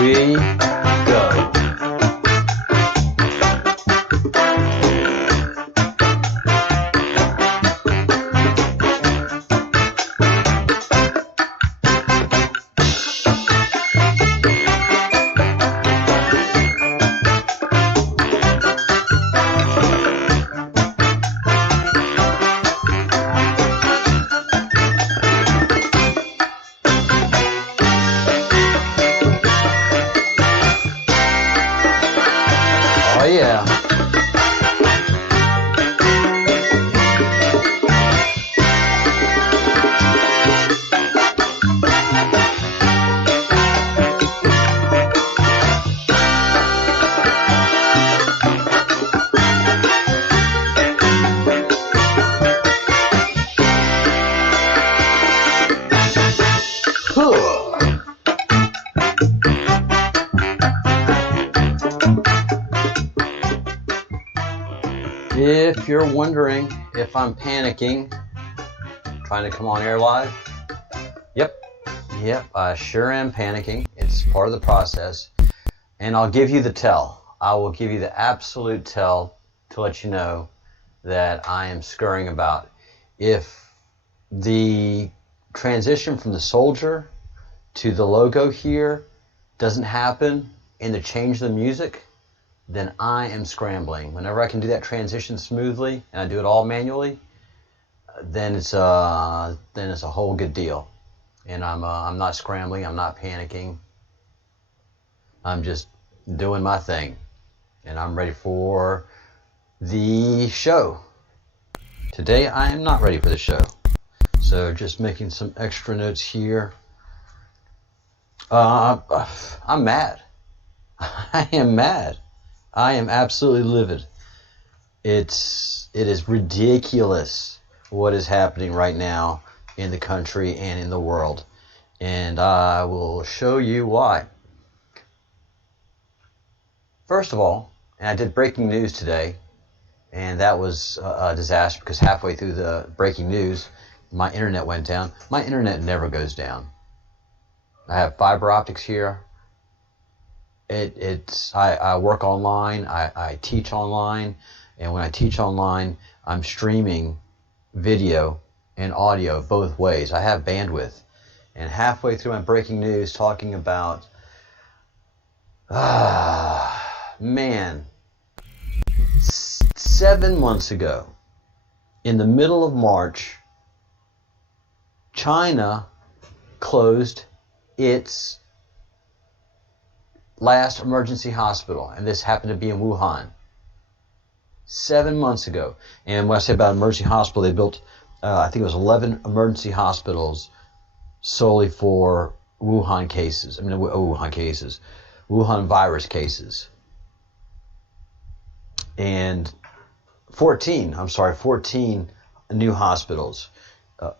we go. Oh yeah. If you're wondering if I'm panicking, trying to come on air live, yep, I sure am panicking. It's part of the process. And I'll give you the tell. I will give you the absolute tell to let you know that I am scurrying about. If the transition from the soldier to the logo here doesn't happen in the change of the music, then I am scrambling. Whenever I can do that transition smoothly and I do it all manually, then it's a whole good deal. And I'm not scrambling. I'm not panicking. I'm just doing my thing, and I'm ready for the show. Today I am not ready for the show, so just making some extra notes here. I'm mad. I am mad. I am absolutely livid. It is ridiculous what is happening right now in the country and in the world. And I will show you why. First of all, and I did breaking news today, and that was a disaster because halfway through the breaking news, my internet went down. My internet never goes down. I have fiber optics here. I work online, I teach online, and when I teach online, I'm streaming video and audio both ways. I have bandwidth. And halfway through my breaking news talking about, man, 7 months ago, in the middle of March, China closed its last emergency hospital, and this happened to be in Wuhan 7 months ago. And when I say about emergency hospital, they built I think it was 11 emergency hospitals solely for Wuhan virus cases, and 14 new hospitals,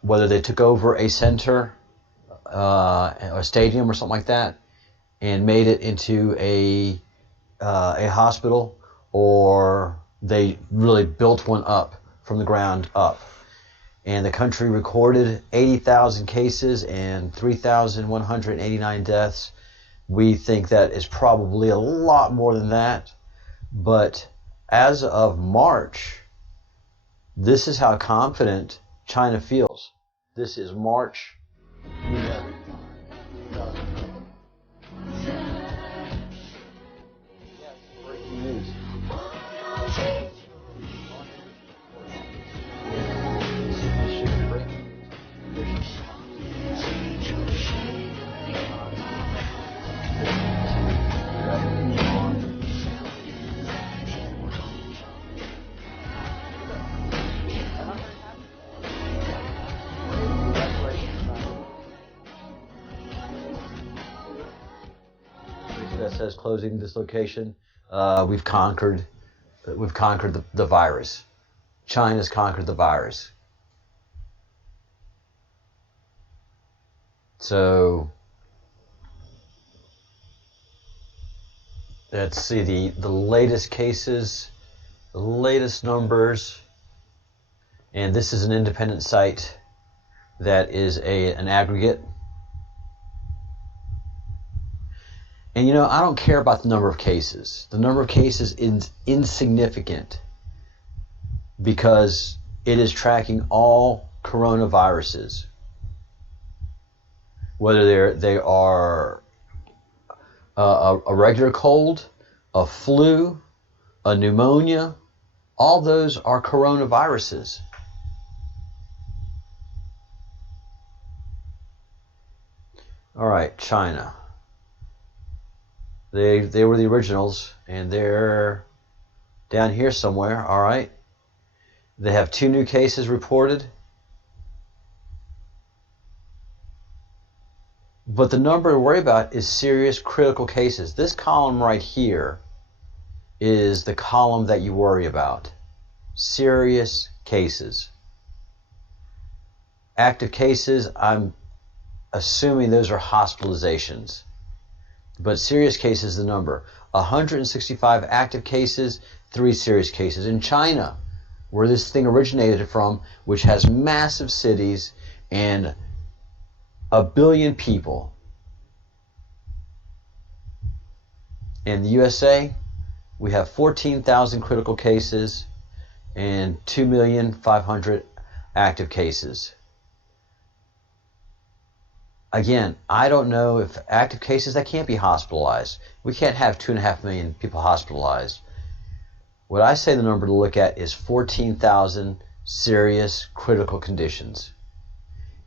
whether they took over a center, a stadium or something like that, and made it into a hospital, or they really built one up from the ground up. And the country recorded 80,000 cases and 3,189 deaths. We think that is probably a lot more than that. But as of March, this is how confident China feels. This is March 11th. Breaking news. That says closing this location. We've conquered the virus. China's conquered the virus. So let's see the latest cases, the latest numbers, and this is an independent site that is an aggregate. And you know, I don't care about the number of cases. The number of cases is insignificant because it is tracking all coronaviruses, whether they are a regular cold, a flu, a pneumonia. All those are coronaviruses. All right, China. They were the originals, and they're down here somewhere. All right. They have 2 new cases reported. But the number to worry about is serious critical cases. This column right here is the column that you worry about. Serious cases. Active cases, I'm assuming those are hospitalizations. But serious cases is the number. 165 active cases, 3 serious cases. In China, where this thing originated from, which has massive cities and 1 billion people. In the USA, we have 14,000 critical cases and 2,500,000 active cases. Again, I don't know if active cases, that can't be hospitalized. We can't have 2.5 million people hospitalized. What I say the number to look at is 14,000 serious critical conditions.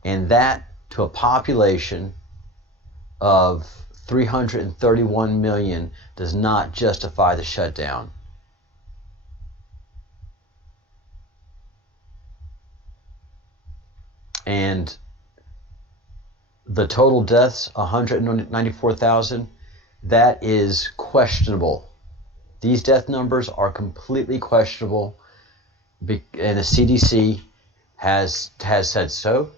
And that to a population of 331 million does not justify the shutdown. And the total deaths, 194,000, that is questionable. These death numbers are completely questionable, and the CDC has said so,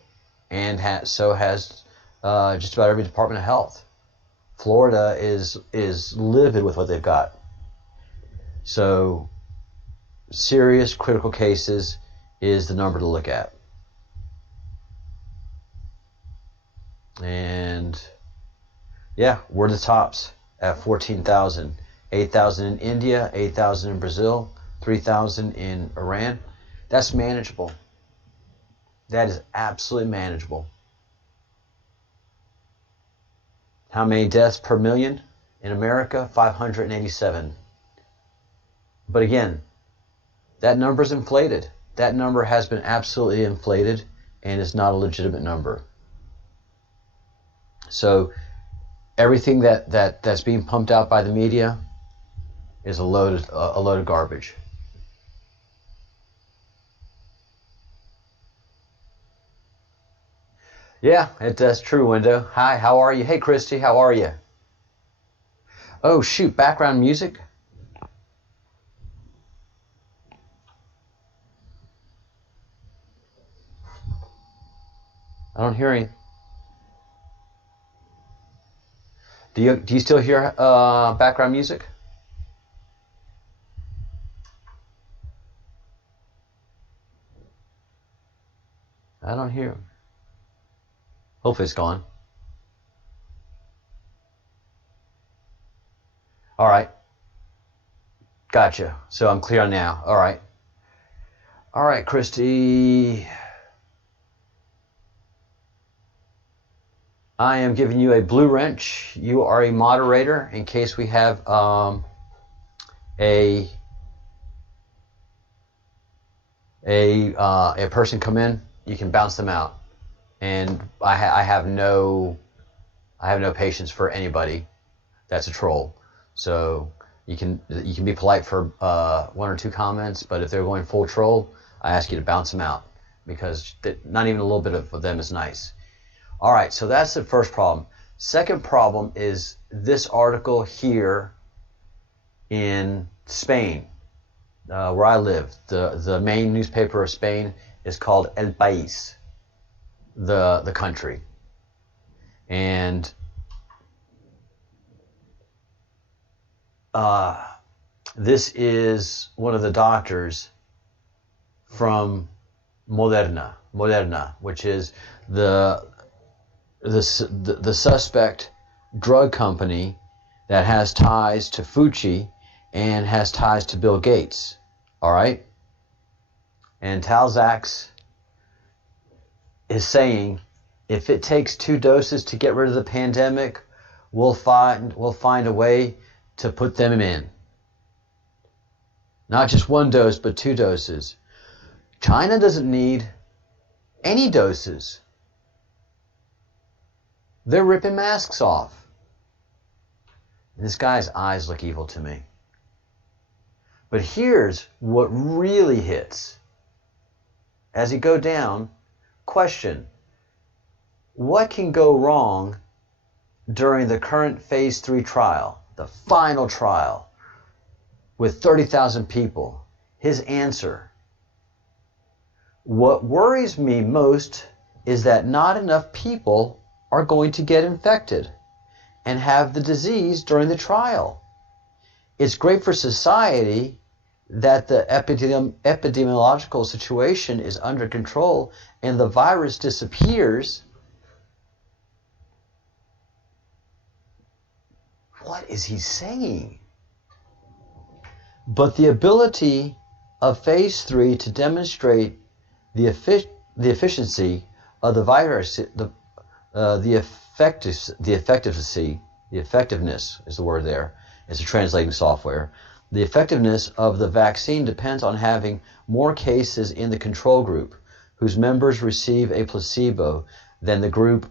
and so has just about every Department of Health. Florida is livid with what they've got. So serious critical cases is the number to look at. And yeah, we're the tops at 14,000. 8,000 in India, 8,000 in Brazil, 3,000 in Iran. That's manageable. That is absolutely manageable. How many deaths per million? In America, 587. But again, that number is inflated. That number has been absolutely inflated and is not a legitimate number. So everything that's being pumped out by the media is a load of garbage. Yeah, that's true, Window. Hi, how are you? Hey, Christy, how are you? Oh, shoot, background music? I don't hear any. Do you still hear background music? I don't hear. Hopefully it's gone. All right. Gotcha. So I'm clear now. All right. All right, Christy. I am giving you a blue wrench. You are a moderator in case we have a person come in. You can bounce them out, and I have no patience for anybody that's a troll. So you can be polite for 1 or 2 comments, but if they're going full troll, I ask you to bounce them out, because not even a little bit of them is nice. All right, so that's the first problem. Second problem is this article here in Spain, where I live. The main newspaper of Spain is called El País, the country. And this is one of the doctors from Moderna, which is the suspect drug company that has ties to Fauci and has ties to Bill Gates. All right? And Talzax is saying if it takes 2 doses to get rid of the pandemic, we'll find a way to put them in. Not just 1 dose, but 2 doses. China doesn't need any doses. They're ripping masks off. This guy's eyes look evil to me. But here's what really hits. As you go down, question, what can go wrong during the current phase 3 trial, the final trial, with 30,000 people? His answer, what worries me most is that not enough people are going to get infected and have the disease during the trial. It's great for society that the epidemiological situation is under control and the virus disappears. What is he saying? But the ability of phase 3 to demonstrate the efficiency of the virus, the effectiveness is the word there. It's a translating software. The effectiveness of the vaccine depends on having more cases in the control group, whose members receive a placebo, than the group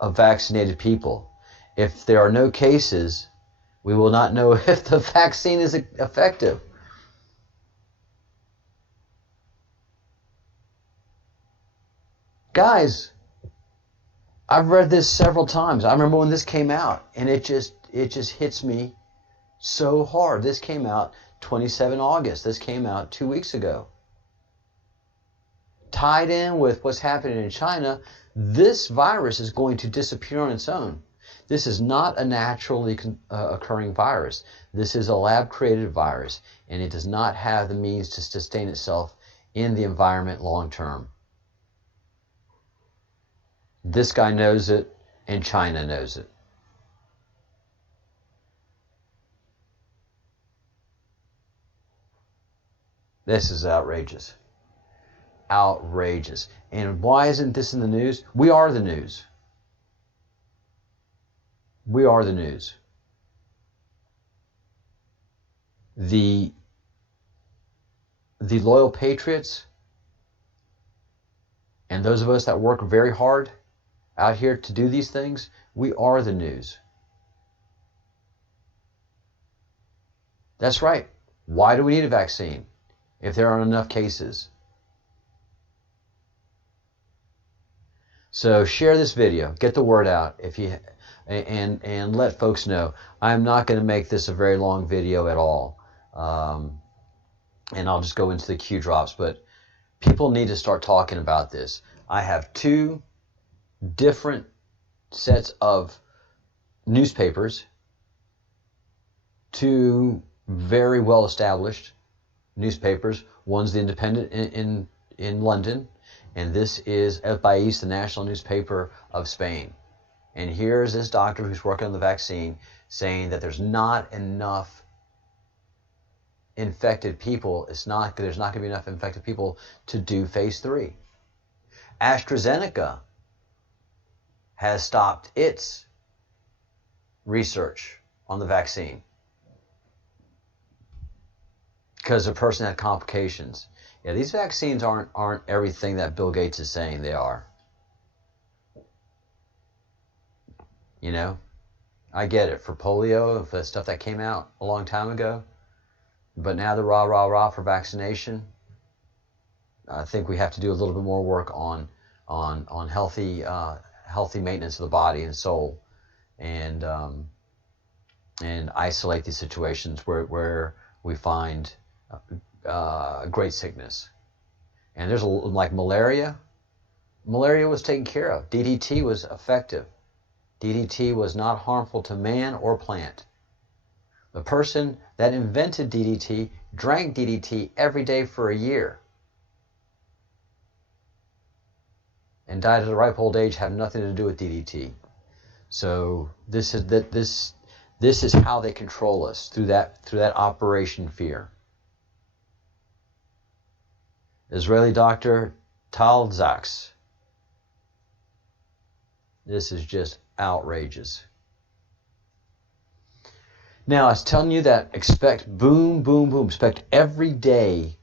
of vaccinated people. If there are no cases, we will not know if the vaccine is effective. Guys, I've read this several times. I remember when this came out, and it just hits me so hard. This came out 27 August. This came out 2 weeks ago. Tied in with what's happening in China, this virus is going to disappear on its own. This is not a naturally occurring virus. This is a lab-created virus, and it does not have the means to sustain itself in the environment long term. This guy knows it, and China knows it. This is outrageous. Outrageous. And why isn't this in the news? We are the news. We are the news. The loyal patriots and those of us that work very hard out here to do these things, we are the news. That's right. Why do we need a vaccine if there aren't enough cases? So share this video, get the word out, if you and let folks know. I'm not going to make this a very long video at all, and I'll just go into the Q drops. But people need to start talking about this. I have 2 different sets of newspapers, 2 very well established newspapers. One's the Independent in London, and this is El País, the national newspaper of Spain. And here's this doctor who's working on the vaccine saying that there's not enough infected people. There's not going to be enough infected people to do phase 3. AstraZeneca has stopped its research on the vaccine because the person had complications. Yeah, these vaccines aren't everything that Bill Gates is saying they are. You know, I get it for polio, for the stuff that came out a long time ago, but now the rah for vaccination. I think we have to do a little bit more work on healthy maintenance of the body and soul, and isolate these situations where we find great sickness. And there's like malaria. Malaria was taken care of. DDT was effective. DDT was not harmful to man or plant. The person that invented DDT drank DDT every day for a year and died at a ripe old age, had nothing to do with DDT. So this This is how they control us, through that Operation Fear. Israeli doctor Tal Zaks. This is just outrageous. Now, I was telling you that expect boom, boom, boom. Expect every day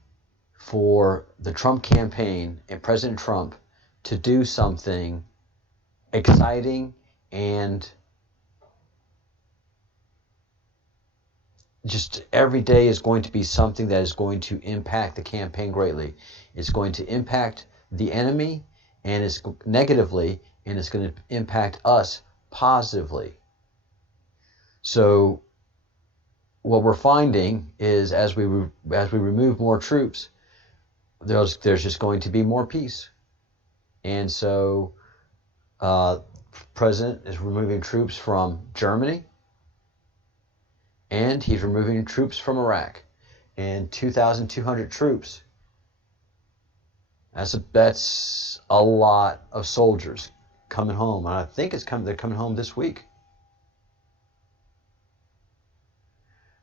for the Trump campaign and President Trump to do something exciting, and just every day is going to be something that is going to impact the campaign greatly. It's going to impact the enemy and it's negatively, and it's going to impact us positively. So what we're finding is as we remove more troops, there's just going to be more peace. And so President is removing troops from Germany, and he's removing troops from Iraq. And 2,200 troops. That's a lot of soldiers coming home. And I think they're coming home this week.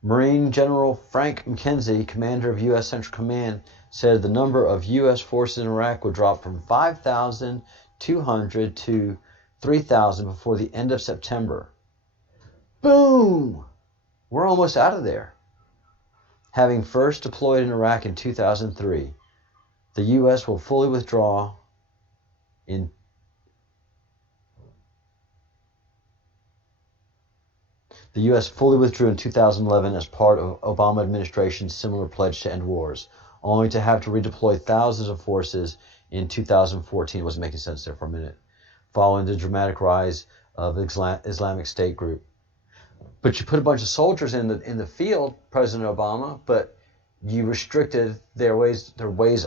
Marine General Frank McKenzie, commander of U.S. Central Command, said the number of U.S. forces in Iraq would drop from 5,200 to 3,000 before the end of September. Boom! We're almost out of there. Having first deployed in Iraq in 2003, the U.S. will fully withdraw in The U.S. fully withdrew in 2011 as part of Obama administration's similar pledge to end wars, only to have to redeploy thousands of forces in 2014. It wasn't making sense there for a minute, following the dramatic rise of Islamic State group. But you put a bunch of soldiers in the field, President Obama, but you restricted their ways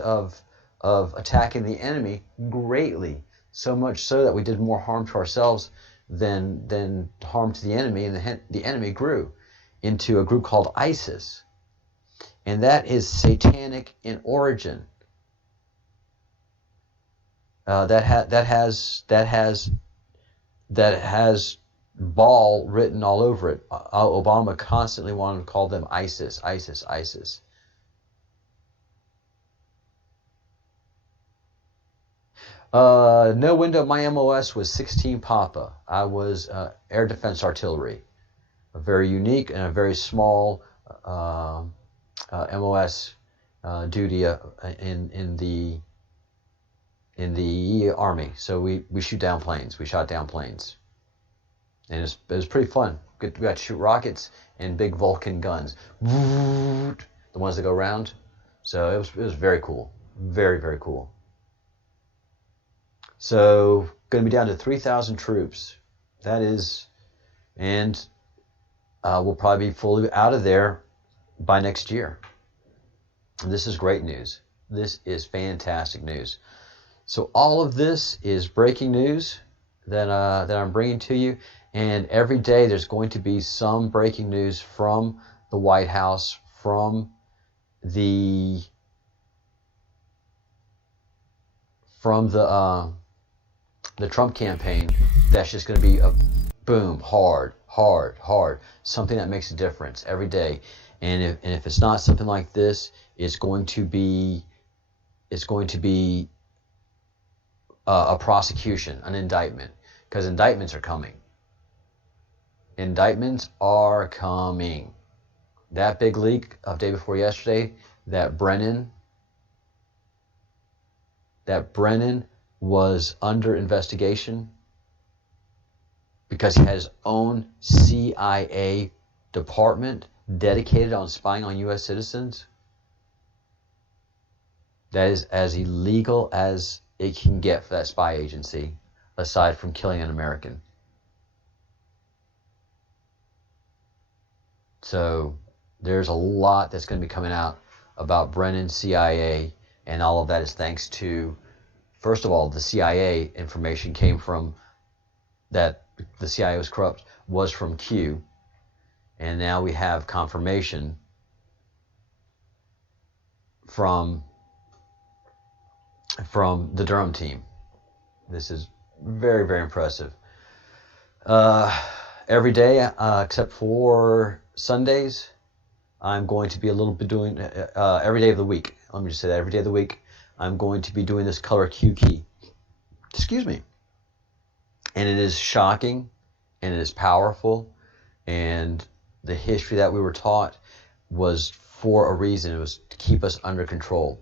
of attacking the enemy greatly, so much so that we did more harm to ourselves than harm to the enemy, and the enemy grew into a group called ISIS, and that is satanic in origin. That has Baal written all over it. Obama constantly wanted to call them ISIS, ISIS, ISIS. No window. My MOS was 16 Papa. I was air defense artillery, a very unique and a very small MOS duty in the Army. So we shoot down planes. We shot down planes, and it was pretty fun. We got to shoot rockets and big Vulcan guns, the ones that go round. So it was very cool, very, very cool. So going to be down to 3,000 troops. That is, and we'll probably be fully out of there by next year. And this is great news. This is fantastic news. So all of this is breaking news that I'm bringing to you. And every day there's going to be some breaking news from the White House, from the Trump campaign. That's just going to be a boom, hard, something that makes a difference every day. And if it's not something like this, it's going to be a prosecution, an indictment, because indictments are coming. Indictments are coming. That big leak of day before yesterday, that Brennan was under investigation because he had his own CIA department dedicated on spying on U.S. citizens. That is as illegal as it can get for that spy agency, aside from killing an American. So there's a lot that's going to be coming out about Brennan, CIA, and all of that is thanks to, first of all, the CIA information came from that the CIA was corrupt, was from Q, and now we have confirmation from the Durham team. This is very, very impressive. every day except for Sundays, I'm going to be a little bit doing every day of the week. Let me just say that every day of the week, I'm going to be doing this color Q key. Excuse me. And it is shocking, and it is powerful, and the history that we were taught was for a reason. It was to keep us under control.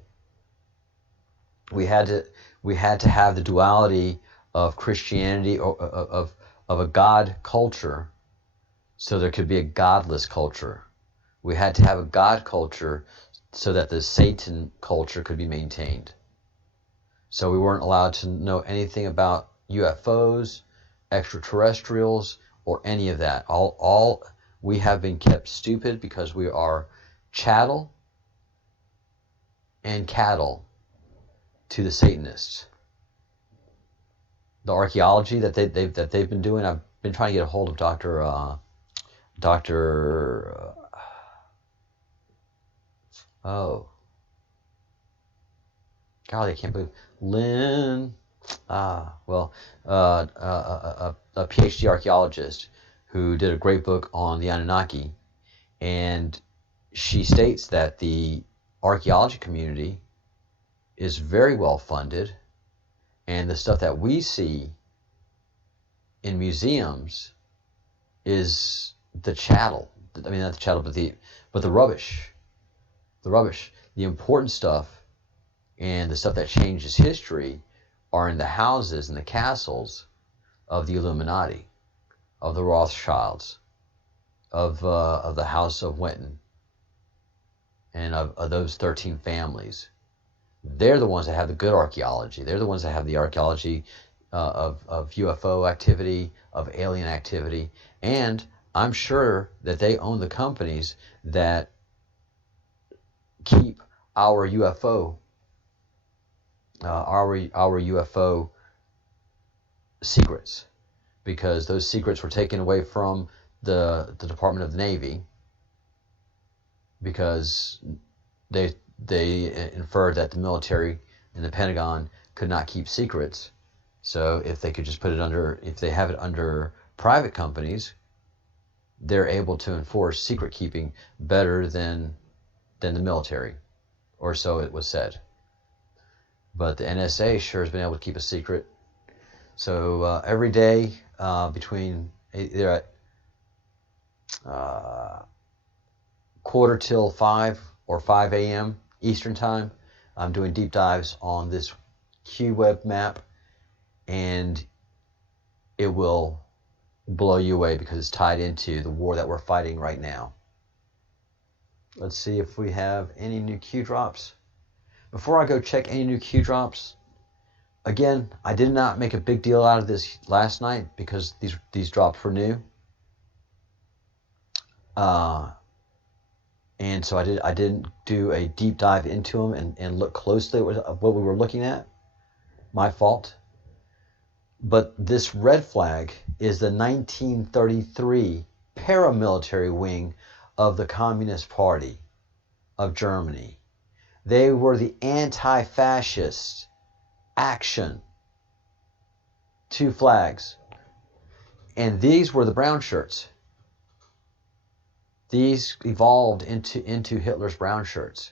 We had to have the duality of Christianity, or of a God culture, so there could be a godless culture. We had to have a God culture so that the Satan culture could be maintained. So we weren't allowed to know anything about UFOs, extraterrestrials, or any of that. All we have been kept stupid because we are chattel and cattle to the Satanists. The archaeology that they've been doing, I've been trying to get a hold of Dr. Oh, God, I can't believe Lynn. A PhD archaeologist who did a great book on the Anunnaki, and she states that the archaeology community is very well funded, and the stuff that we see in museums is the chattel. I mean, not the chattel, but the rubbish. The rubbish. The important stuff and the stuff that changes history are in the houses and the castles of the Illuminati, of the Rothschilds, of the House of Winton, and of those 13 families. They're the ones that have the good archaeology. They're the ones that have the archaeology of UFO activity, of alien activity, and I'm sure that they own the companies that keep our UFO secrets, because those secrets were taken away from the Department of the Navy, because they inferred that the military and the Pentagon could not keep secrets. So if they could just put it under, if they have it under private companies, they're able to enforce secret keeping better than the military, or so it was said. But the NSA sure has been able to keep a secret. So every day between either at quarter till 5 or 5 a.m. Eastern time, I'm doing deep dives on this QWeb map, and it will blow you away because it's tied into the war that we're fighting right now. Let's see if we have any new Q drops. Before I go check any new Q drops, again, I did not make a big deal out of this last night because these drops were new. And so I didn't do a deep dive into them and look closely at what we were looking at. My fault. But this red flag is the 1933 paramilitary wing of the Communist Party of Germany. They were the anti-fascist action. 2 flags. And these were the brown shirts. These evolved into Hitler's brown shirts,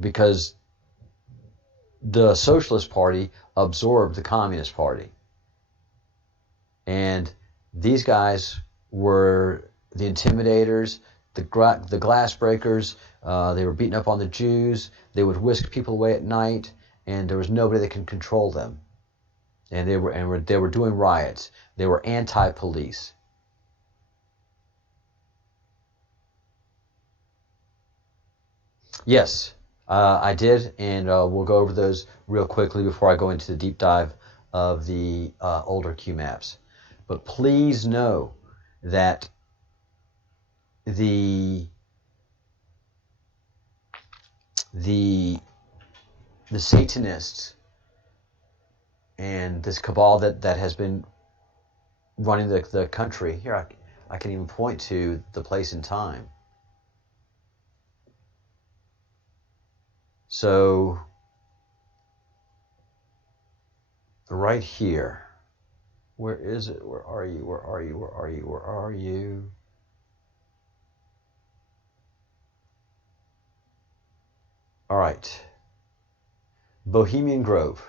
because the Socialist Party absorbed the Communist Party. And these guys were the intimidators, the glass breakers. They were beating up on the Jews. They would whisk people away at night, and there was nobody that could control them. And they were doing riots. They were anti-police. Yes, I did, and we'll go over those real quickly before I go into the deep dive of the older Q maps. But please know that the Satanists and this cabal that has been running the country, here I can even point to the place and time. So right here, Where is it? Where are you? Where are you? Where are you? Where are you? All right. Bohemian Grove.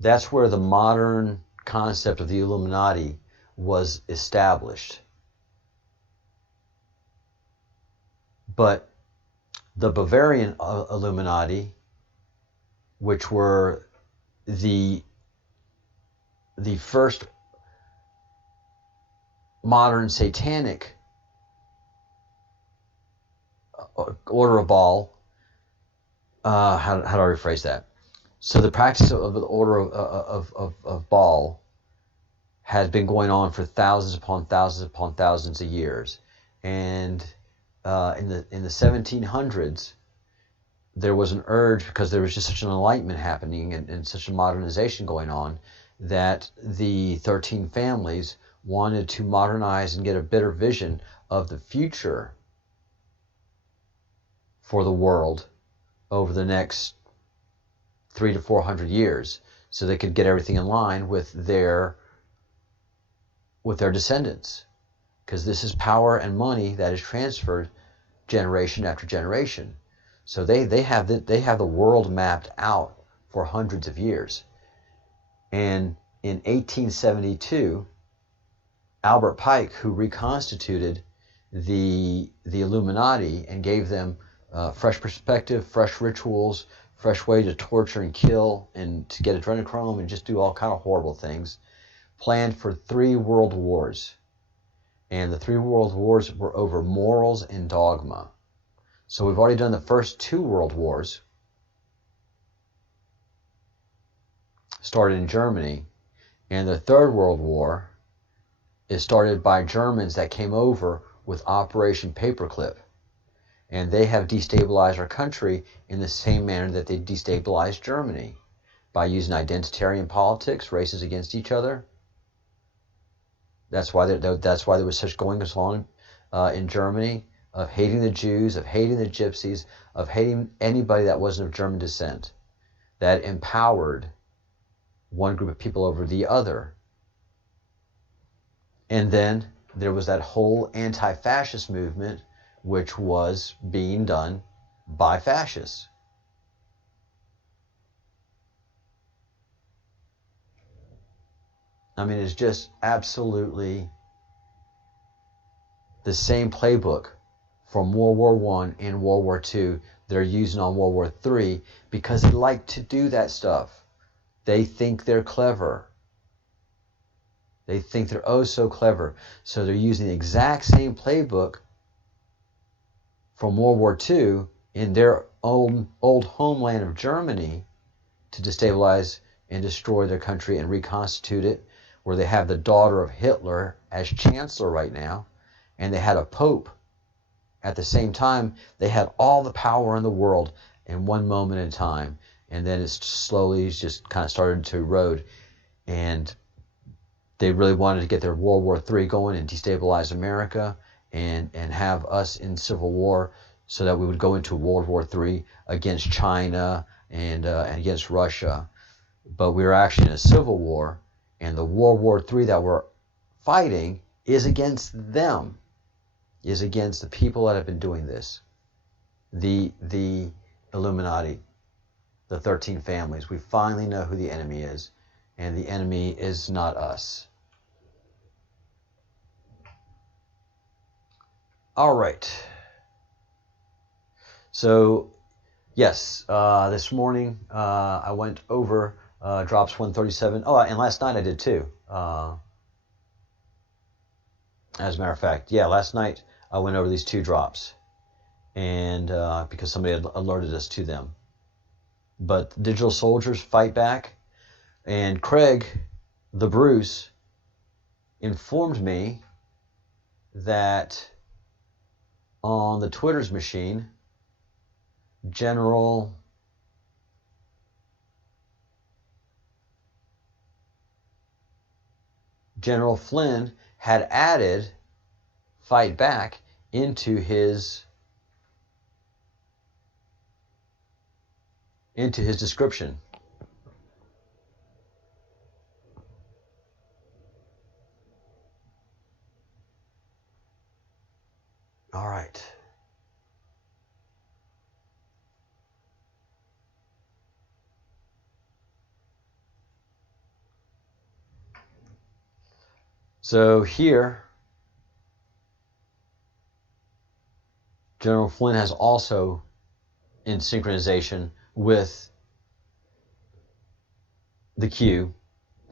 That's where the modern concept of the Illuminati was established. But the Bavarian Illuminati, which were the first modern satanic order of Baal, how do I rephrase that? So the practice of the order of Baal has been going on for thousands upon thousands of years, and in the 1700s, there was an urge, because there was just such an enlightenment happening and such a modernization going on, that the 13 families wanted to modernize and get a better vision of the future for the world over the next 300 to 400 years, so they could get everything in line with their descendants, because this is power and money that is transferred generation after generation. So they have the world mapped out for hundreds of years. And in 1872, Albert Pike, who reconstituted the Illuminati and gave them fresh perspective, fresh rituals, fresh way to torture and kill and to get adrenochrome and just do all kind of horrible things, planned for 3 world wars. And the 3 world wars were over morals and dogma. So we've already done the first 2 world wars, started in Germany, and the 3rd World War is started by Germans that came over with Operation Paperclip. And they have destabilized our country in the same manner that they destabilized Germany, by using identitarian politics, races against each other. That's why there was such goings on in Germany, of hating the Jews, of hating the Gypsies, of hating anybody that wasn't of German descent, that empowered one group of people over the other. And then there was that whole anti-fascist movement, which was being done by fascists. I mean, it's just absolutely the same playbook from World War I and World War II they're using on World War III, because they like to do that stuff. They think they're clever. They think they're oh so clever. So they're using the exact same playbook from World War II in their old homeland of Germany to destabilize and destroy their country and reconstitute it, where they have the daughter of Hitler as chancellor right now, and they had a pope. At the same time, they had all the power in the world in one moment in time, and then it slowly just kind of started to erode, and they really wanted to get their World War III going and destabilize America and have us in civil war, so that we would go into World War III against China and against Russia. But we were actually in a civil war, and the World War III that we're fighting is against them, is against the people that have been doing this. The Illuminati, the 13 families. We finally know who the enemy is, and the enemy is not us. All right. So, yes, this morning I went over drops 137. Oh, and last night I did too. As a matter of fact, yeah, last night I went over these 2 drops, and because somebody had alerted us to them. But digital soldiers fight back, and Craig, the Bruce, informed me that on the Twitter's machine, General Flynn had added fight back into his description. All right. So here, General Flynn has also, in synchronization with the Q,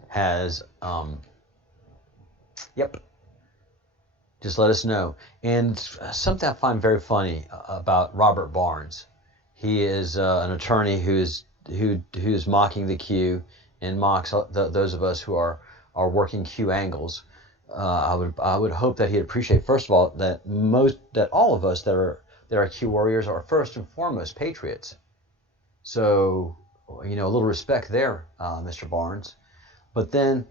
has, yep, just let us know. And something I find very funny about Robert Barnes. He is an attorney who's mocking the Q and mocks those of us who are working Q angles. I would hope that he'd appreciate, first of all, that all of us that are Q warriors are first and foremost patriots. So, a little respect there, Mr. Barnes. But then,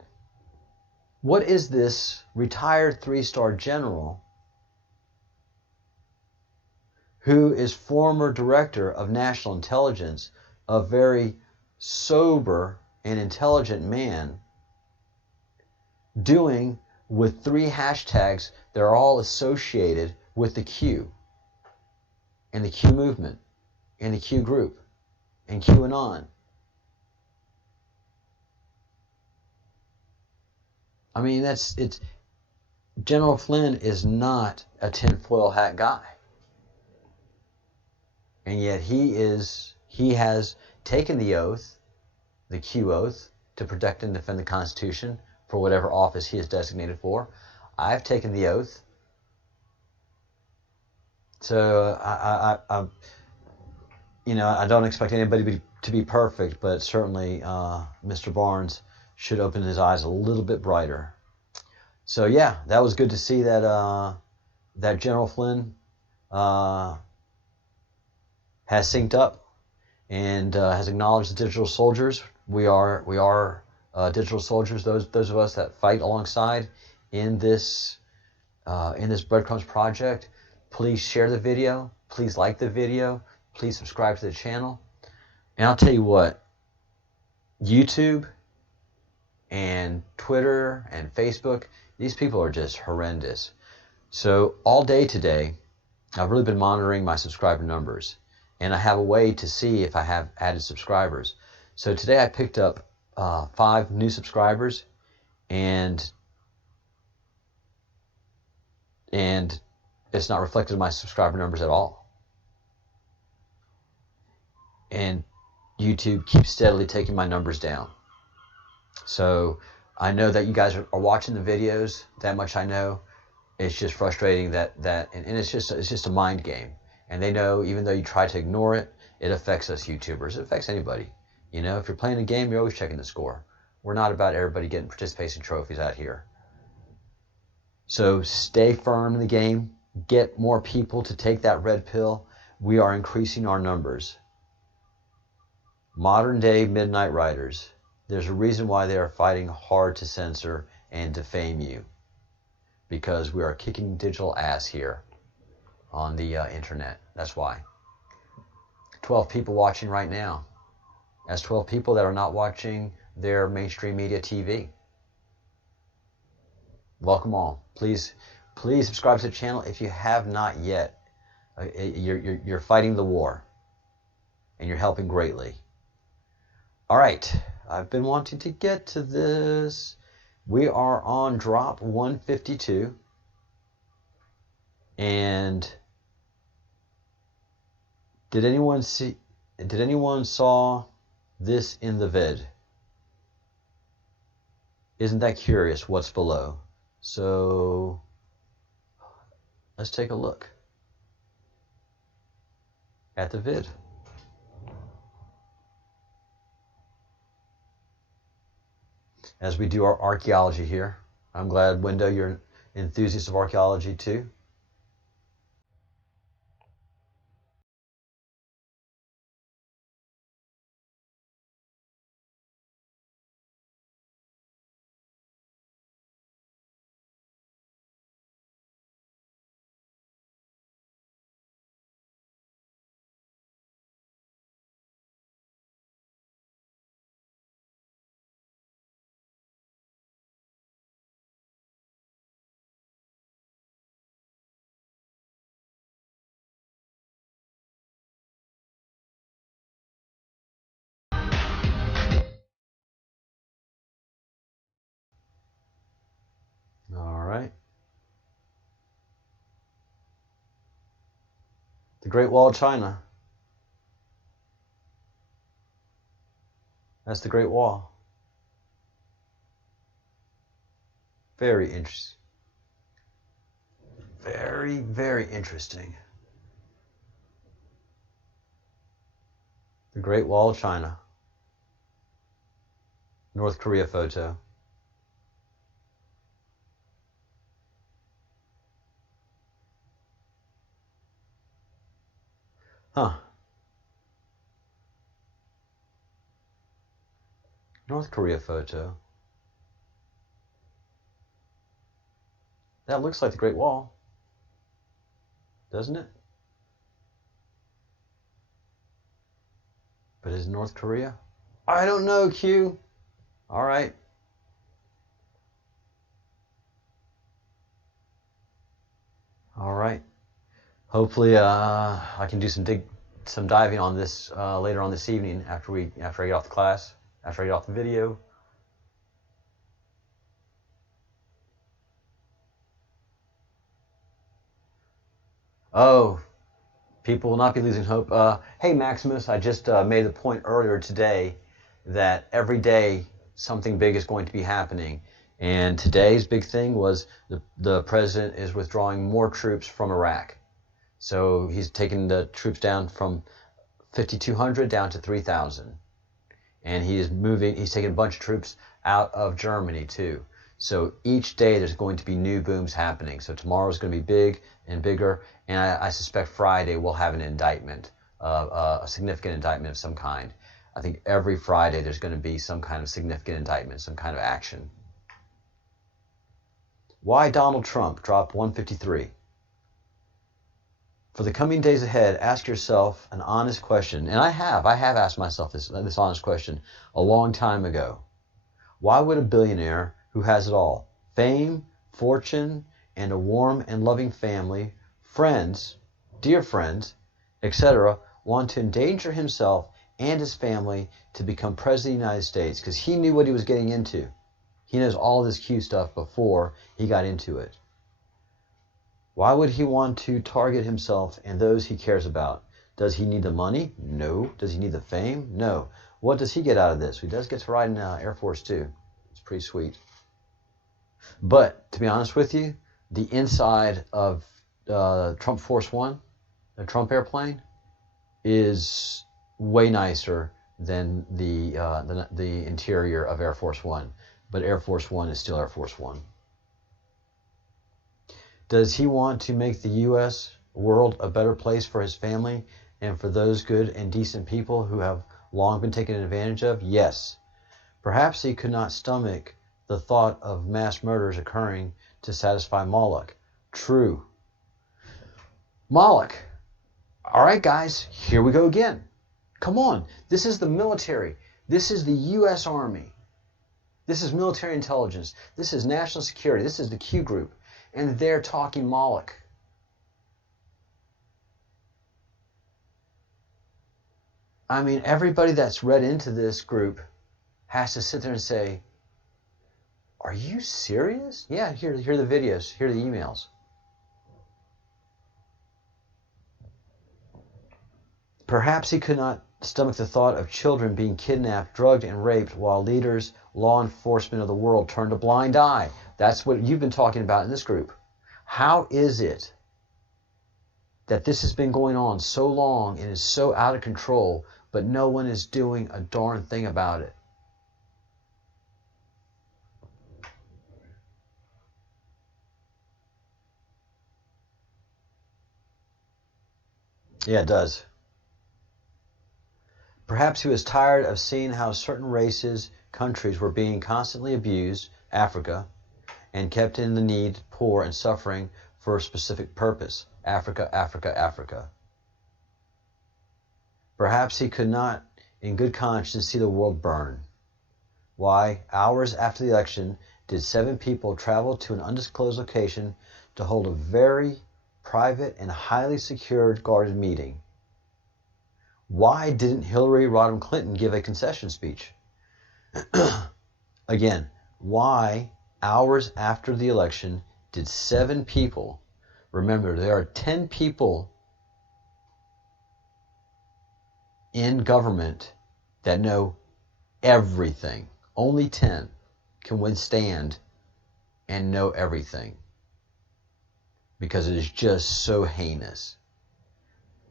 what is this retired 3-star general who is former director of national intelligence, a very sober and intelligent man, doing with 3 hashtags that are all associated with the Q and the Q movement and the Q group and QAnon? I mean, it's General Flynn is not a tinfoil hat guy. And yet he has taken the oath, the Q oath, to protect and defend the Constitution for whatever office he is designated for. I've taken the oath. So I don't expect anybody to be perfect, but certainly Mr. Barnes should open his eyes a little bit brighter. So yeah, that was good to see that that General Flynn has synced up and has acknowledged the digital soldiers. We are digital soldiers. Those of us that fight alongside in this Breadcrumbs project. Please share the video. Please like the video. Please subscribe to the channel. And I'll tell you what, YouTube and Twitter and Facebook, these people are just horrendous. So all day today, I've really been monitoring my subscriber numbers, and I have a way to see if I have added subscribers. So today I picked up 5 new subscribers, and it's not reflected in my subscriber numbers at all. And YouTube keeps steadily taking my numbers down. So I know that you guys are watching the videos. That much I know. It's just frustrating that and it's just a mind game. And they know, even though you try to ignore it, it affects us YouTubers. It affects anybody. If you're playing a game, you're always checking the score. We're not about everybody getting participation trophies out here. So stay firm in the game. Get more people to take that red pill. We are increasing our numbers. Modern day Midnight Riders. There's a reason why they are fighting hard to censor and defame you. Because we are kicking digital ass here on the internet. That's why. 12 people watching right now. That's 12 people that are not watching their mainstream media TV. Welcome all. Please subscribe to the channel if you have not yet. You're fighting the war, and you're helping greatly. All right, I've been wanting to get to this. We are on drop 152, and did anyone saw this in the vid? Isn't that curious what's below? So let's take a look at the vid. As we do our archaeology here. I'm glad, Window, you're an enthusiast of archaeology too. The Great Wall of China. That's the Great Wall. Very interesting. Very, very interesting. The Great Wall of China. North Korea photo. Huh. North Korea photo. That looks like the Great Wall, doesn't it? But is North Korea? I don't know, Q. All right. All right. Hopefully, I can do some diving on this later on this evening after I get off the class, after I get off the video. Oh, people will not be losing hope. Hey, Maximus, I just made the point earlier today that every day something big is going to be happening. And today's big thing was the president is withdrawing more troops from Iraq. So he's taking the troops down from 5,200 down to 3,000. And he's taking a bunch of troops out of Germany too. So each day there's going to be new booms happening. So tomorrow's going to be big and bigger. And I suspect Friday we'll have an indictment, a significant indictment of some kind. I think every Friday there's going to be some kind of significant indictment, some kind of action. Why Donald Trump dropped 153? For the coming days ahead, ask yourself an honest question. And I have asked myself this honest question a long time ago. Why would a billionaire who has it all, fame, fortune, and a warm and loving family, friends, dear friends, etc., want to endanger himself and his family to become president of the United States? Because he knew what he was getting into. He knows all this Q stuff before he got into it. Why would he want to target himself and those he cares about? Does he need the money? No. Does he need the fame? No. What does he get out of this? He does get to ride in Air Force too. It's pretty sweet. But to be honest with you, the inside of Trump Force One, the Trump airplane, is way nicer than the interior of Air Force One. But Air Force One is still Air Force One. Does he want to make the U.S. world a better place for his family and for those good and decent people who have long been taken advantage of? Yes. Perhaps he could not stomach the thought of mass murders occurring to satisfy Moloch. True. Moloch. All right, guys, here we go again. Come on. This is the military. This is the U.S. Army. This is military intelligence. This is national security. This is the Q group. And they're talking Moloch. I mean, everybody that's read into this group has to sit there and say, are you serious? Yeah, here are the videos. Here are the emails. Perhaps he could not stomach the thought of children being kidnapped, drugged, and raped while leaders, law enforcement of the world turned a blind eye. That's what you've been talking about in this group. How is it that this has been going on so long and is so out of control, but no one is doing a darn thing about it? Yeah, it does. Perhaps he was tired of seeing how certain races, countries were being constantly abused, Africa, and kept in the need, poor, and suffering for a specific purpose. Africa, Africa, Africa. Perhaps he could not, in good conscience, see the world burn. Why, hours after the election, did 7 people travel to an undisclosed location to hold a very private and highly secured, guarded meeting? Why didn't Hillary Rodham Clinton give a concession speech? Again, why, hours after the election, did 7 people, remember there are 10 people in government that know everything. Only 10 can withstand and know everything, because it is just so heinous.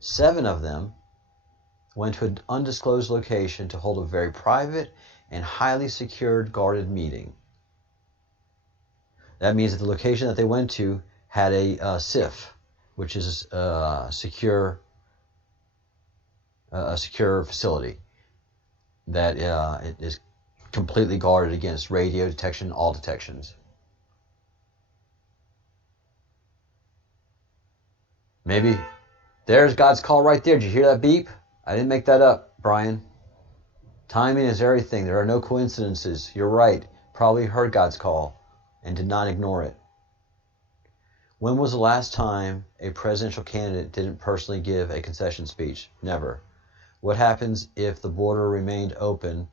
7 of them went to an undisclosed location to hold a very private and highly secured, guarded meeting. That means that the location that they went to had a SIF, which is a secure facility that it is completely guarded against radio detection, all detections. Maybe there's God's call right there. Did you hear that beep? I didn't make that up, Brian. Timing is everything. There are no coincidences. You're right. Probably heard God's call and did not ignore it. When was the last time a presidential candidate didn't personally give a concession speech? Never. What happens if the border remained open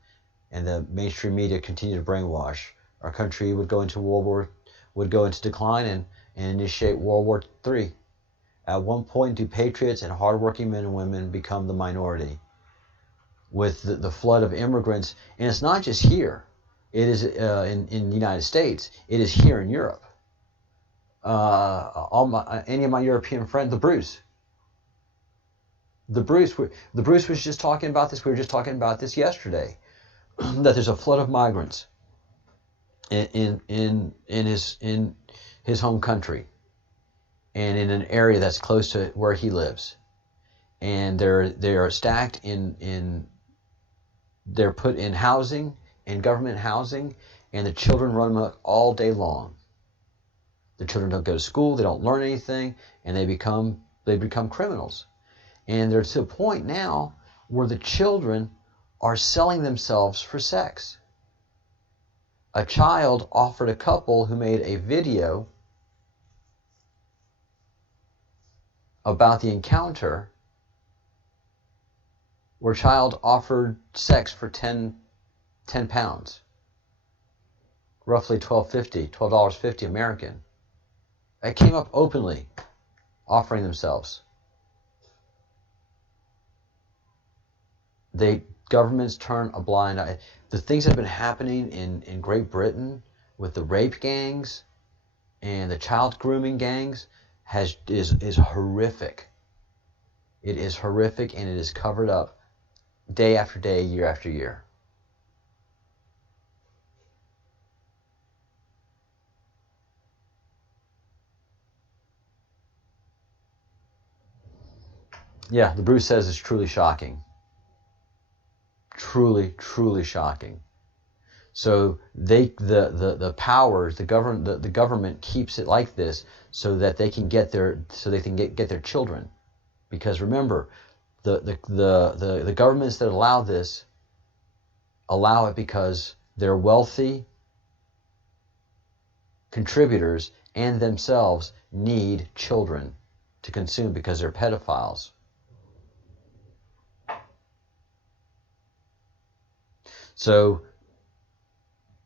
and the mainstream media continued to brainwash? Our country would go into decline and initiate World War III. At one point, do patriots and hardworking men and women become the minority? With the flood of immigrants, and it's not just here. It is in the United States. It is here in Europe. Any of my European friends, the Bruce was just talking about this. We were just talking about this yesterday. That there's a flood of migrants in his home country, and in an area that's close to where he lives, and they are stacked they're put in housing, in government housing, and the children run amok all day long. The children don't go to school, they don't learn anything, and they become criminals. And they're to a point now where the children are selling themselves for sex. A child offered a couple who made a video about the encounter where a child offered sex for 10 pounds, roughly $12.50 American. They came up openly, offering themselves. Governments turn a blind eye. The things that have been happening in Great Britain with the rape gangs and the child grooming gangs is horrific. It is horrific, and it is covered up day after day, year after year. Yeah, the Bruce says it's truly shocking. Truly, truly shocking. So the powers, the government keeps it like this so that they can get their children. Because remember, the governments that allow this allow it because they're wealthy contributors and themselves need children to consume because they're pedophiles. So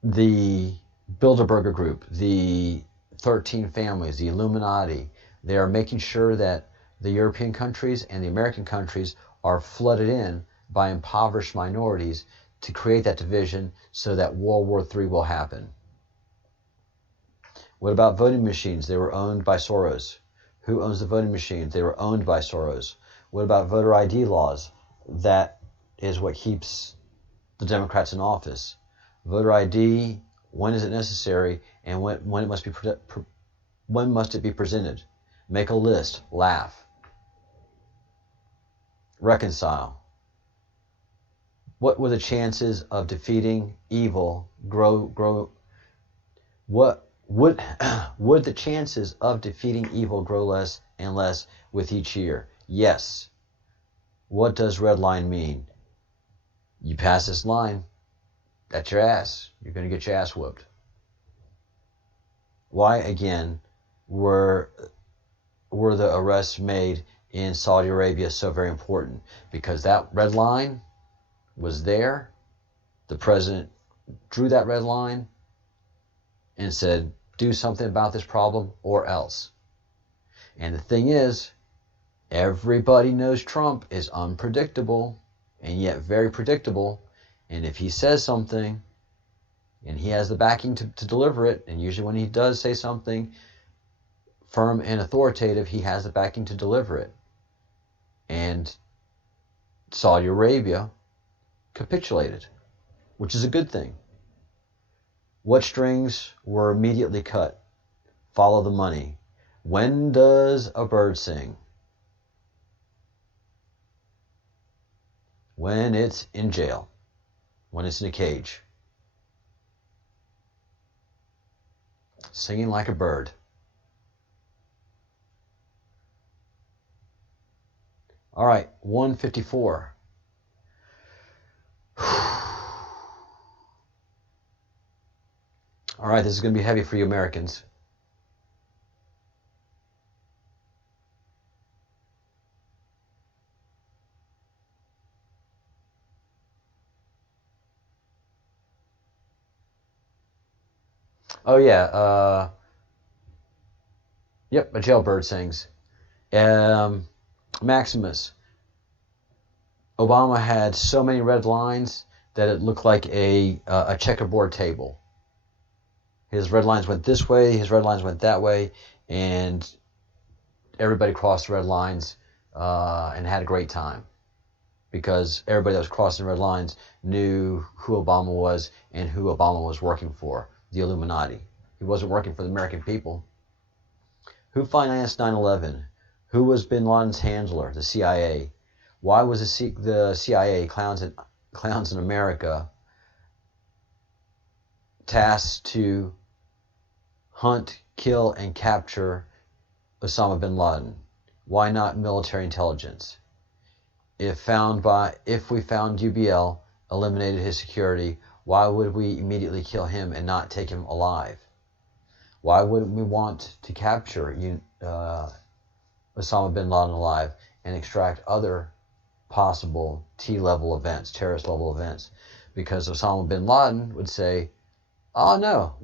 the Bilderberger Group, the 13 families, the Illuminati, they are making sure that the European countries and the American countries are flooded in by impoverished minorities to create that division so that World War III will happen. What about voting machines? They were owned by Soros. Who owns the voting machines? They were owned by Soros. What about voter ID laws? That is what keeps the Democrats in office. Voter ID, when is it necessary, and when must it be presented? Make a list, laugh, reconcile. What were the chances of defeating evil grow? What would the chances of defeating evil grow less and less with each year? Yes. What does red line mean? You pass this line, that's your ass. You're going to get your ass whooped. Why, again, were the arrests made in Saudi Arabia so very important? Because that red line was there. The president drew that red line and said, do something about this problem or else. And the thing is, everybody knows Trump is unpredictable. and yet very predictable. And if he says something and he has the backing to deliver it, and usually when he does say something firm and authoritative, he has the backing to deliver it. And Saudi Arabia capitulated, which is a good thing. What strings were immediately cut? Follow the money. When does a bird sing? When it's in jail. When it's in a cage. Singing like a bird. All right, 154. All right, this is going to be heavy for you Americans. Oh yeah, yep, a jailbird sings. Maximus. Obama had so many red lines that it looked like a checkerboard table. His red lines went this way, his red lines went that way, and everybody crossed the red lines and had a great time. Because everybody that was crossing the red lines knew who Obama was and who Obama was working for, the Illuminati. He wasn't working for the American people. Who financed 9/11? Who was bin Laden's handler? The CIA. Why was the CIA, clowns in America, tasked to hunt, kill, and capture Osama bin Laden? Why not military intelligence? If we found UBL, eliminated his security, why would we immediately kill him and not take him alive? Why wouldn't we want to capture Osama bin Laden alive and extract other possible T-level events, terrorist level events? Because Osama bin Laden would say, oh no,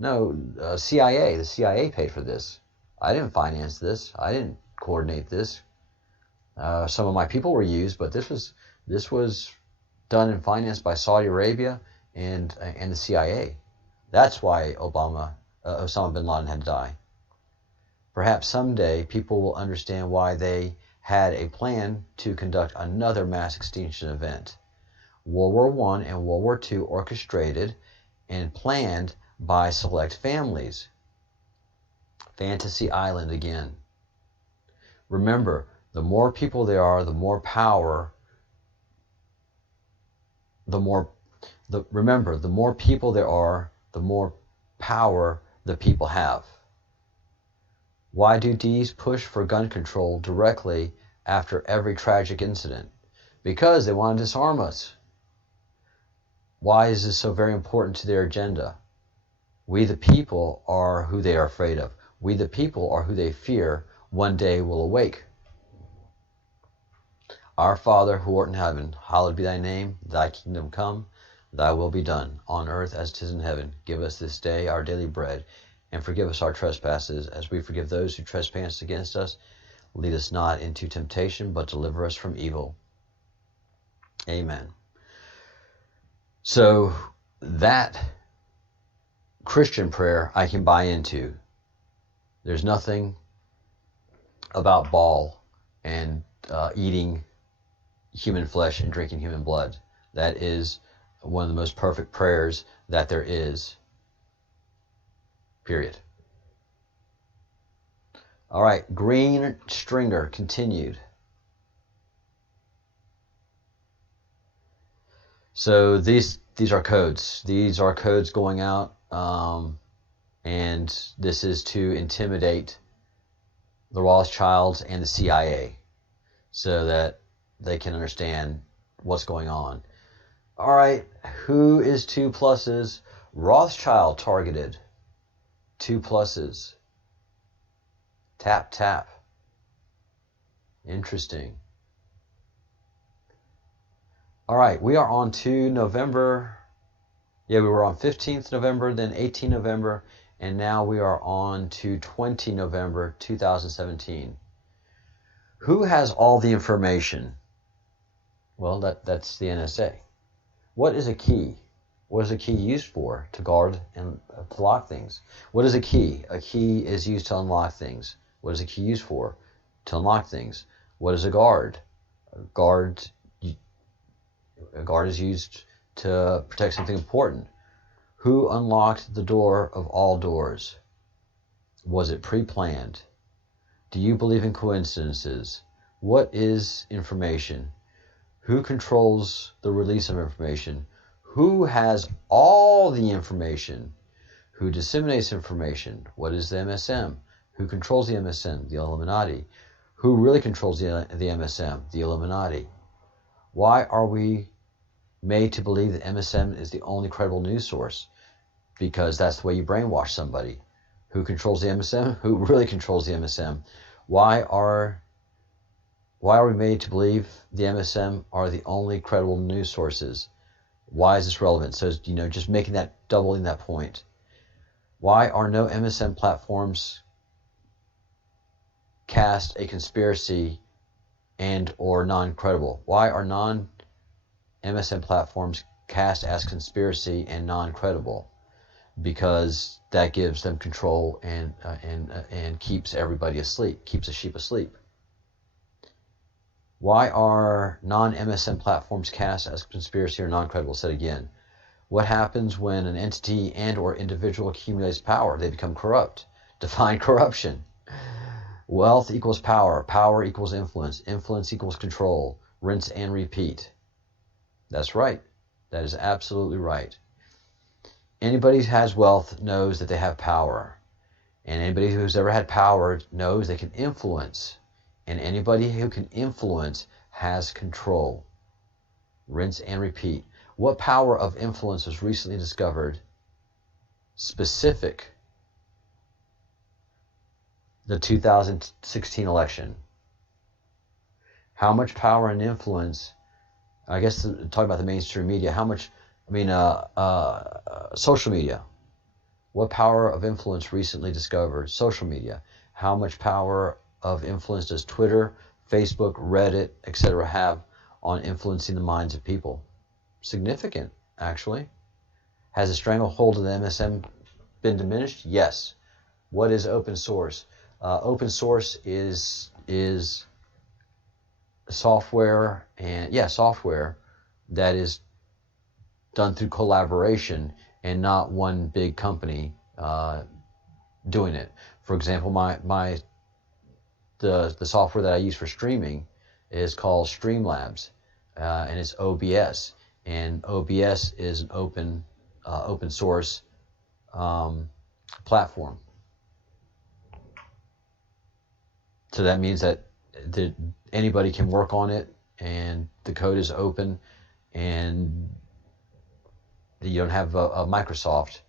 the CIA paid for this. I didn't finance this. I didn't coordinate this. Some of my people were used, but this was done and financed by Saudi Arabia and the CIA. That's why Osama bin Laden had to die. Perhaps someday people will understand why they had a plan to conduct another mass extinction event. World War I and World War II orchestrated and planned by select families. Fantasy Island again. Remember, the more people there are, the more power. The more people there are, the more power the people have. Why do D's push for gun control directly after every tragic incident? Because they want to disarm us. Why is this so very important to their agenda? We the people are who they are afraid of. We the people are who they fear one day will awake. Our Father who art in heaven, hallowed be thy name. Thy kingdom come, thy will be done, on earth as 'tis in heaven. Give us this day our daily bread, and forgive us our trespasses, as we forgive those who trespass against us. Lead us not into temptation, but deliver us from evil. Amen. So that Christian prayer I can buy into. There's nothing about Baal and eating human flesh and drinking human blood. That is one of the most perfect prayers that there is. Period. All right, green stringer continued. So these are codes. These are codes going out, and this is to intimidate the Rothschilds and the CIA so that they can understand what's going on. All right, who is 2 pluses? Rothschild targeted. 2 pluses. Tap, tap. Interesting. All right, we are on to November. Yeah, we were on 15th November, then 18 November, and now we are on to 20 November 2017. Who has all the information? Well, that's the NSA. What is a key? What is a key used for? To guard and to lock things. What is a key? A key is used to unlock things. What is a key used for? To unlock things. What is a guard? A guard is used to protect something important. Who unlocked the door of all doors? Was it pre-planned? Do you believe in coincidences? What is information? Who controls the release of information? Who has all the information? Who disseminates information? What is the MSM? Who controls the MSM? The Illuminati. Who really controls the MSM? The Illuminati. Why are we made to believe that MSM is the only credible news source? Because that's the way you brainwash somebody. Who controls the MSM? Who really controls the MSM? Why are we made to believe the MSM are the only credible news sources? Why is this relevant? So, just doubling that point. Why are no MSM platforms cast a conspiracy and or non-credible? Why are non-MSM platforms cast as conspiracy and non-credible? Because that gives them control and keeps everybody asleep, keeps the sheep asleep. Why are non-MSM platforms cast as conspiracy or non-credible? Said again. What happens when an entity and or individual accumulates power? They become corrupt. Define corruption. Wealth equals power. Power equals influence. Influence equals control. Rinse and repeat. That's right. That is absolutely right. Anybody who has wealth knows that they have power. And anybody who's ever had power knows they can influence. And anybody who can influence has control. Rinse and repeat. What power of influence was recently discovered? Specific. The 2016 election. How much power and influence, I guess talking about the mainstream media, social media. What power of influence recently discovered? Social media. How much power of influence does Twitter, Facebook, Reddit, etc. have on influencing the minds of people? Significant, actually. Has the stranglehold of the MSM been diminished? Yes. What is open source? Open source is software software that is done through collaboration and not one big company doing it. For example, the software that I use for streaming is called Streamlabs, and it's OBS. And OBS is an open source platform. So that means that anybody can work on it, and the code is open, and you don't have a Microsoft,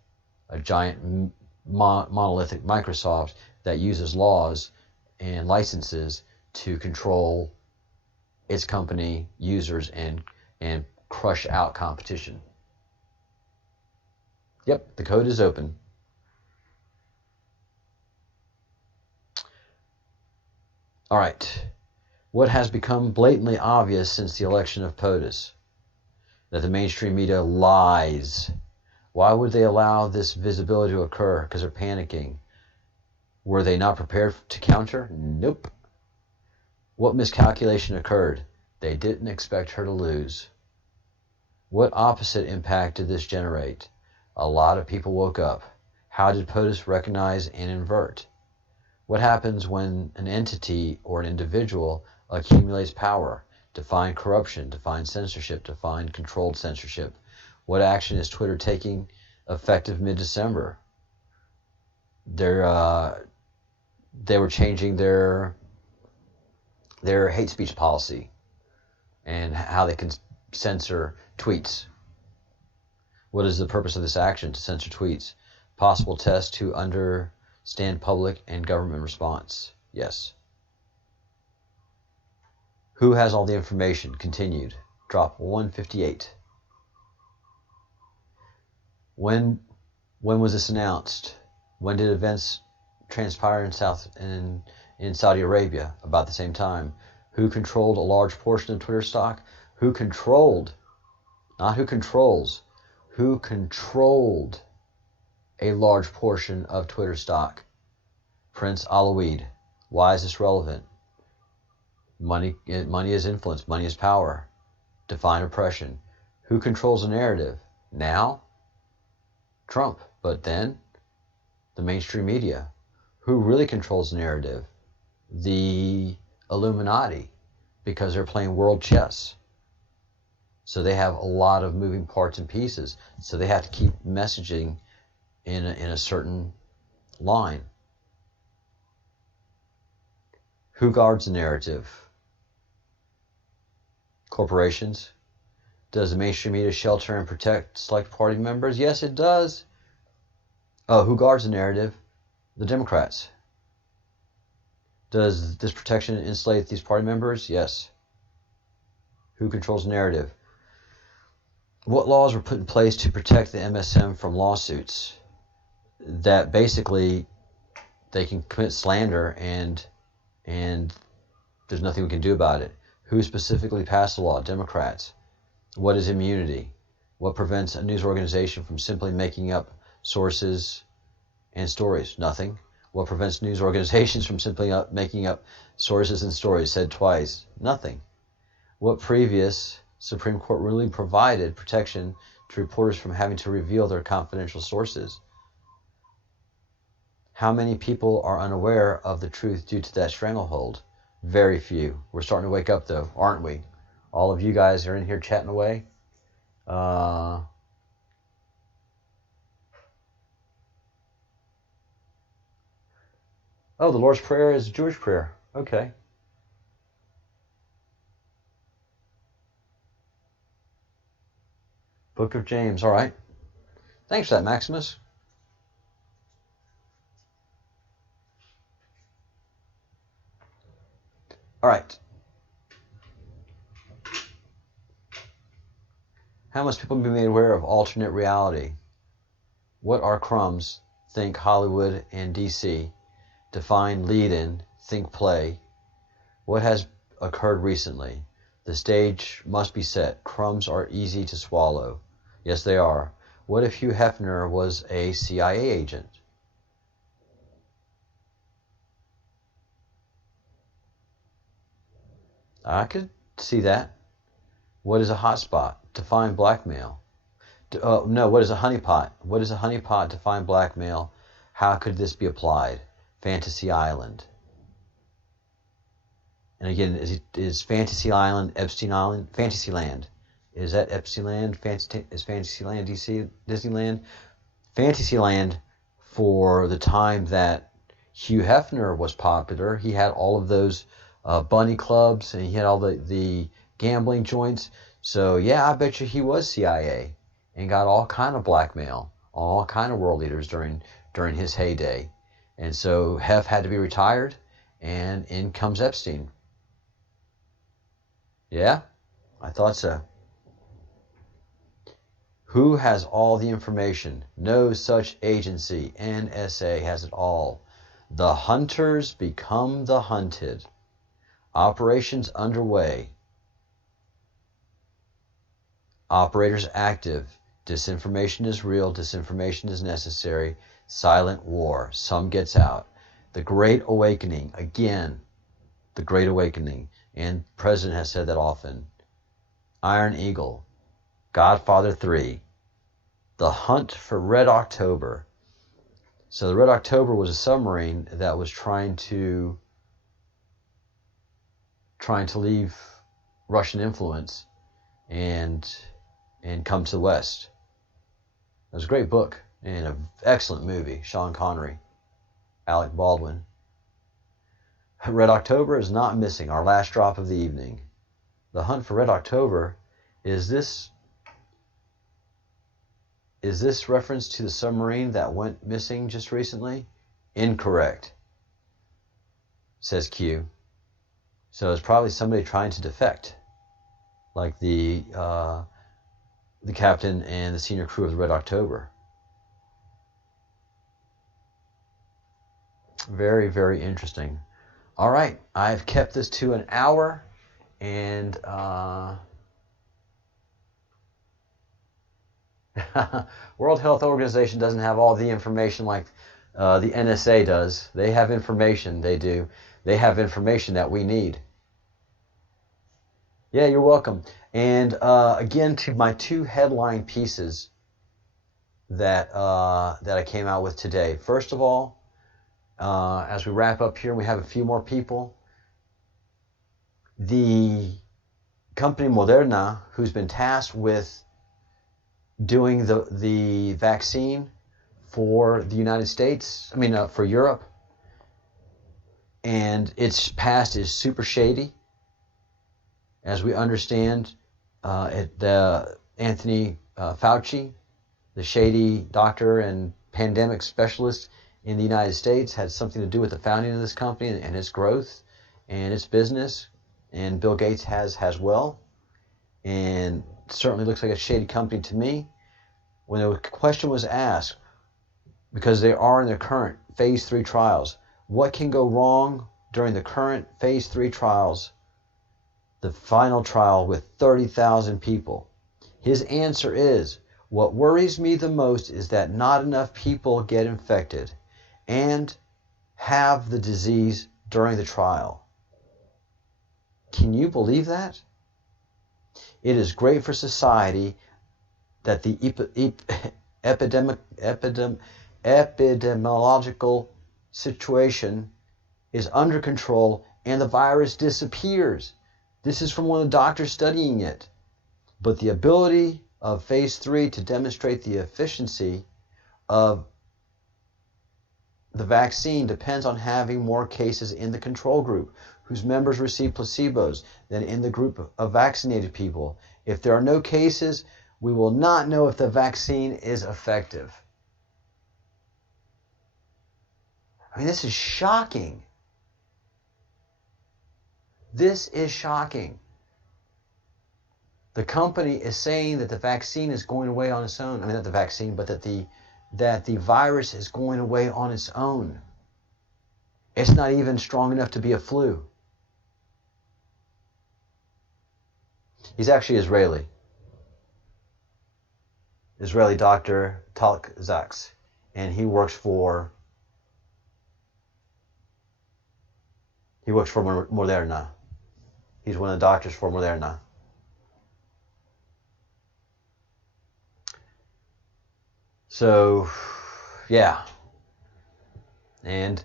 a giant monolithic Microsoft that uses laws and licenses to control its company, users, and crush out competition. Yep, the code is open. All right. What has become blatantly obvious since the election of POTUS? That the mainstream media lies. Why would they allow this visibility to occur? Because they're panicking. Were they not prepared to counter? Nope. What miscalculation occurred? They didn't expect her to lose. What opposite impact did this generate? A lot of people woke up. How did POTUS recognize and invert? What happens when an entity or an individual accumulates power? Define corruption, define censorship, define controlled censorship. What action is Twitter taking effective mid-December? They were changing their hate speech policy and how they can censor tweets. What is the purpose of this action? To censor tweets. Possible test to understand public and government response. Yes. Who has all the information? Continued. Drop 158. When was this announced? When did events transpire in Saudi Arabia? About the same time. Who controlled a large portion of Twitter stock? who controlled, not who controls, who controlled a large portion of Twitter stock? Prince Alawid. Why is this relevant? Money is influence. Money is power. Define oppression. Who controls the narrative? Now, Trump. But then, the mainstream media. Who really controls the narrative? The Illuminati, because they're playing world chess. So they have a lot of moving parts and pieces. So they have to keep messaging in a certain line. Who guards the narrative? Corporations. Does the mainstream media shelter and protect select party members? Yes, it does. Oh, who guards the narrative? The Democrats. Does this protection insulate these party members? Yes. Who controls the narrative? What laws were put in place to protect the MSM from lawsuits? That basically they can commit slander and there's nothing we can do about it. Who specifically passed the law? Democrats. What is immunity? What prevents a news organization from simply making up sources and stories? Nothing. What prevents news organizations from simply making up sources and stories? Said twice. Nothing. What previous Supreme Court ruling provided protection to reporters from having to reveal their confidential sources? How many people are unaware of the truth due to that stranglehold? Very few. We're starting to wake up though, aren't we? All of you guys are in here chatting away. Oh, the Lord's Prayer is a Jewish prayer. Okay. Book of James. All right. Thanks for that, Maximus. All right. How must people be made aware of alternate reality? What are crumbs? Think Hollywood and DC. Define lead-in. Think play. What has occurred recently? The stage must be set. Crumbs are easy to swallow. Yes, they are. What if Hugh Hefner was a CIA agent? I could see that. What is a hotspot? Define blackmail. No, what is a honeypot? What is a honeypot? Define blackmail. How could this be applied? Fantasy Island. And again, is Fantasy Island Epstein Island? Fantasyland. Is that Epsteinland? Is Fantasyland DC Disneyland? Fantasyland, for the time that Hugh Hefner was popular, he had all of those bunny clubs and he had all the gambling joints. So yeah, I bet you he was CIA and got all kind of blackmail, all kind of world leaders during his heyday. And so Hef had to be retired, and in comes Epstein. Yeah, I thought so. Who has all the information? No such agency. NSA has it all. The hunters become the hunted. Operations underway. Operators active. Disinformation is real. Disinformation is necessary. Silent war. Some gets out. The Great Awakening. Again, the Great Awakening. And the President has said that often. Iron Eagle. Godfather 3. The Hunt for Red October. So the Red October was a submarine that was trying to leave Russian influence and come to the West. It was a great book and an excellent movie. Sean Connery, Alec Baldwin. Red October is not missing. Our last drop of the evening. The Hunt for Red October. Is this reference to the submarine that went missing just recently? Incorrect, says Q. So it's probably somebody trying to defect, like the captain and the senior crew of the Red October. Very, very interesting. All right, I've kept this to an hour, and World Health Organization doesn't have all the information like the NSA does. They have information. They do. They have information that we need. Yeah, you're welcome. And again, to my two headline pieces that that I came out with today. First of all, as we wrap up here, we have a few more people. The company Moderna, who's been tasked with doing the vaccine for the United States, for Europe, and its past is super shady. As we understand, Anthony Fauci, the shady doctor and pandemic specialist in the United States, had something to do with the founding of this company and its growth and its business. And Bill Gates has as well. And certainly looks like a shady company to me. When the question was asked, because they are in their current phase 3 trials, what can go wrong during the current phase 3 trials, the final trial with 30,000 people? His answer is, what worries me the most is that not enough people get infected and have the disease during the trial. Can you believe that? It is great for society that the epidemiological situation is under control and the virus disappears. This is from one of the doctors studying it. But the ability of phase 3 to demonstrate the efficiency of the vaccine depends on having more cases in the control group, whose members receive placebos, than in the group of vaccinated people. If there are no cases, we will not know if the vaccine is effective. This is shocking. This is shocking. The company is saying that the vaccine is going away on its own. Not the vaccine, but that the virus is going away on its own. It's not even strong enough to be a flu. He's actually Israeli. Israeli doctor Talk Zaks. And he works for Moderna. He's one of the doctors for Moderna. So, yeah, and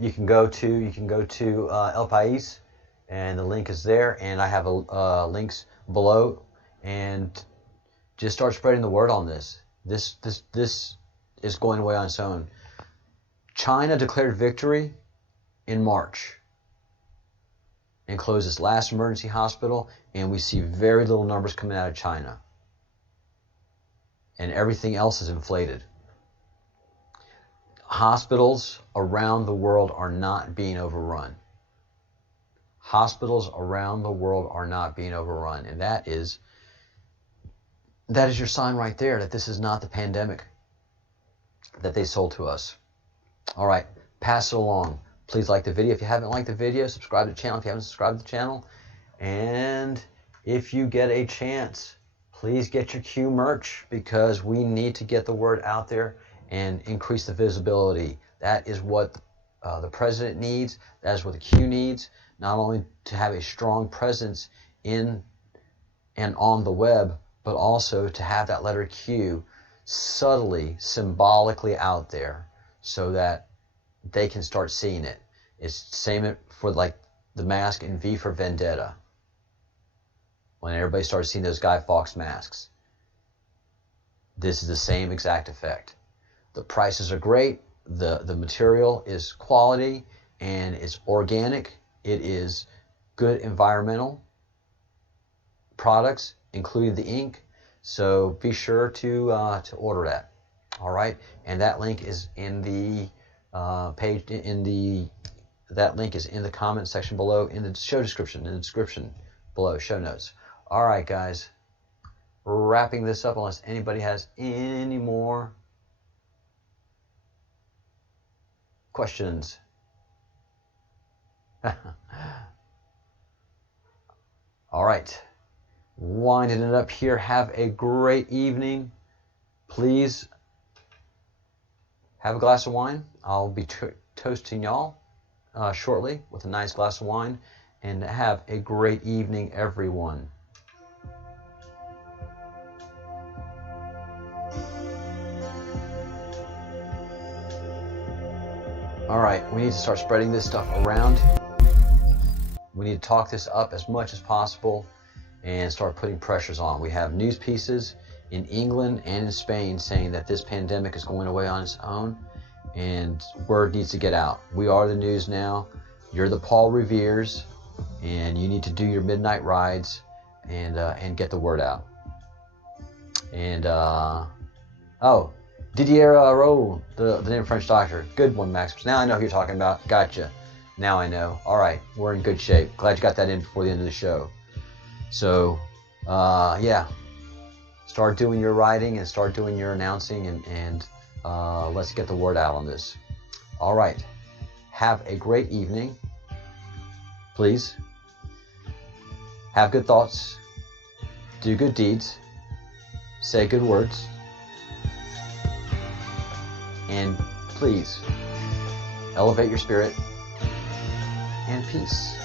you can go to El País, and the link is there, and I have links below, and just start spreading the word on this. This is going away on its own. China declared victory in March and closed its last emergency hospital, and we see very little numbers coming out of China. And everything else is inflated. Hospitals around the world are not being overrun. Hospitals around the world are not being overrun. And that is your sign right there that this is not the pandemic that they sold to us. All right, pass it along. Please like the video. If you haven't liked the video, subscribe to the channel if you haven't subscribed to the channel. And if you get a chance, please get your Q merch, because we need to get the word out there and increase the visibility. That is what the president needs. That is what the Q needs, not only to have a strong presence in and on the web, but also to have that letter Q subtly, symbolically out there so that they can start seeing it. It's the same for like the mask in V for Vendetta. When everybody started seeing those Guy Fawkes masks. This is the same exact effect. The prices are great, the material is quality, and it's organic. It is good environmental products, including the ink. So be sure to order that. All right, and that link is in the page. That link is in the comment section below, in the show description, in the description below, show notes. All right, guys, wrapping this up, unless anybody has any more questions. All right, winding it up here. Have a great evening. Please have a glass of wine. I'll be toasting y'all shortly with a nice glass of wine. And have a great evening, everyone. All right, we need to start spreading this stuff around. We need to talk this up as much as possible and start putting pressures on. We have news pieces in England and in Spain saying that this pandemic is going away on its own, and word needs to get out. We are the news now. You're the Paul Reveres, and you need to do your midnight rides and get the word out. And oh, Didier Rowe, the name of French doctor. Good one, Max. Now I know who you're talking about. Gotcha. Now I know. All right, we're in good shape. Glad you got that in before the end of the show. So, yeah, start doing your writing and start doing your announcing, and let's get the word out on this. All right, have a great evening. Please have good thoughts, do good deeds, say good words, and please elevate your spirit and peace.